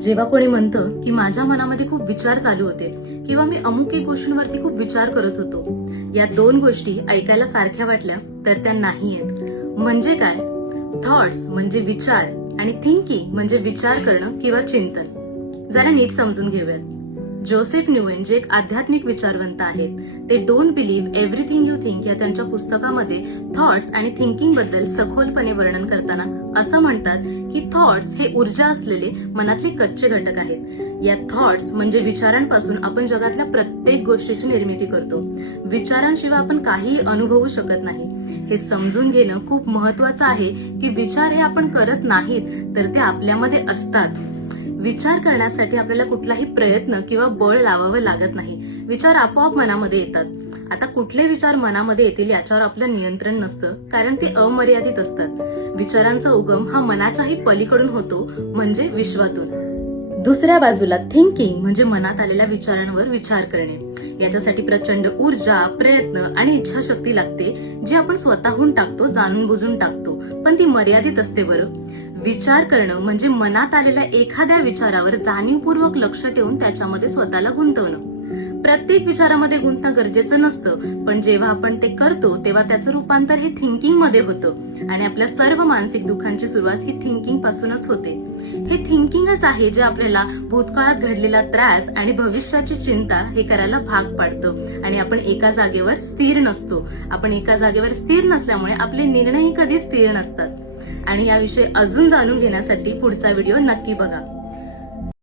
जेव्हा कोणी म्हणतं की माझ्या मनामध्ये खूप विचार चालू होते किंवा मी अमुक एक गोष्टींवरती खूप विचार करत होतो, या दोन गोष्टी ऐकायला सारख्या वाटल्या तर त्या नाही आहेत. म्हणजे काय? थॉट्स म्हणजे विचार आणि थिंकिंग म्हणजे विचार करणं किंवा चिंतन. जरा नीट समजून घेऊयात. जोसेफ न्यूएन जे एक आध्यात्मिक विचारवंत आहेत, ते don't believe everything you think या त्यांच्या पुस्तकामध्ये थॉट्स आणि थिंकिंग बद्दल सखोलपणे वर्णन करताना असं म्हणतात की थॉट्स हे ऊर्जा असलेले मनातले कच्चे घटक आहेत. या थॉट्स म्हणजे विचारांपासून आपण जगातल्या प्रत्येक गोष्टीची निर्मिती करतो. विचारांशिवाय आपण काहीही अनुभवू शकत नाही. हे समजून घेणं खूप महत्वाचं आहे की विचार हे आपण करत नाहीत तर ते आपल्यामध्ये असतात. विचार करण्यासाठी आपल्याला कुठलाही प्रयत्न किंवा बळ लावावं लागत नाही. विचार आपोआप मनामध्ये येतात. आता कुठले विचार मनामध्ये येतील याच्यावर आपलं नियंत्रण नसतं, कारण ते अमर्यादित असतात. विचारांचा उगम हा मनाच्याही पलीकडून होतो, म्हणजे विश्वातून. दुसऱ्या बाजूला थिंकिंग म्हणजे मनात आलेल्या विचारांवर विचार करणे. याच्यासाठी प्रचंड ऊर्जा, प्रयत्न आणि इच्छाशक्ती लागते, जी आपण स्वतःहून टाकतो, जाणून बुजून टाकतो, पण ती मर्यादित असते. बरं, विचार करणं म्हणजे मनात आलेल्या एखाद्या विचारावर जाणीवपूर्वक लक्ष ठेवून त्याच्यामध्ये स्वतःला गुंतवणं. प्रत्येक विचारामध्ये गुंतणं गरजेचं नसतं, पण जेव्हा आपण ते करतो तेव्हा त्याचं रूपांतर हे थिंकिंग मध्ये होतं आणि आपल्या सर्व मानसिक दुःखांची सुरुवात ही थिंकिंग पासूनच होते. हे थिंकिंगच आहे जे आपल्याला भूतकाळात घडलेला त्रास आणि भविष्याची चिंता हे करायला भाग पाडतं आणि आपण एका जागेवर स्थिर नसतो. आपण एका जागेवर स्थिर नसल्यामुळे आपले निर्णयही कधी स्थिर नसतात. आणि याविषयी अजून जाणून घेण्यासाठी पुढचा व्हिडिओ नक्की बघा.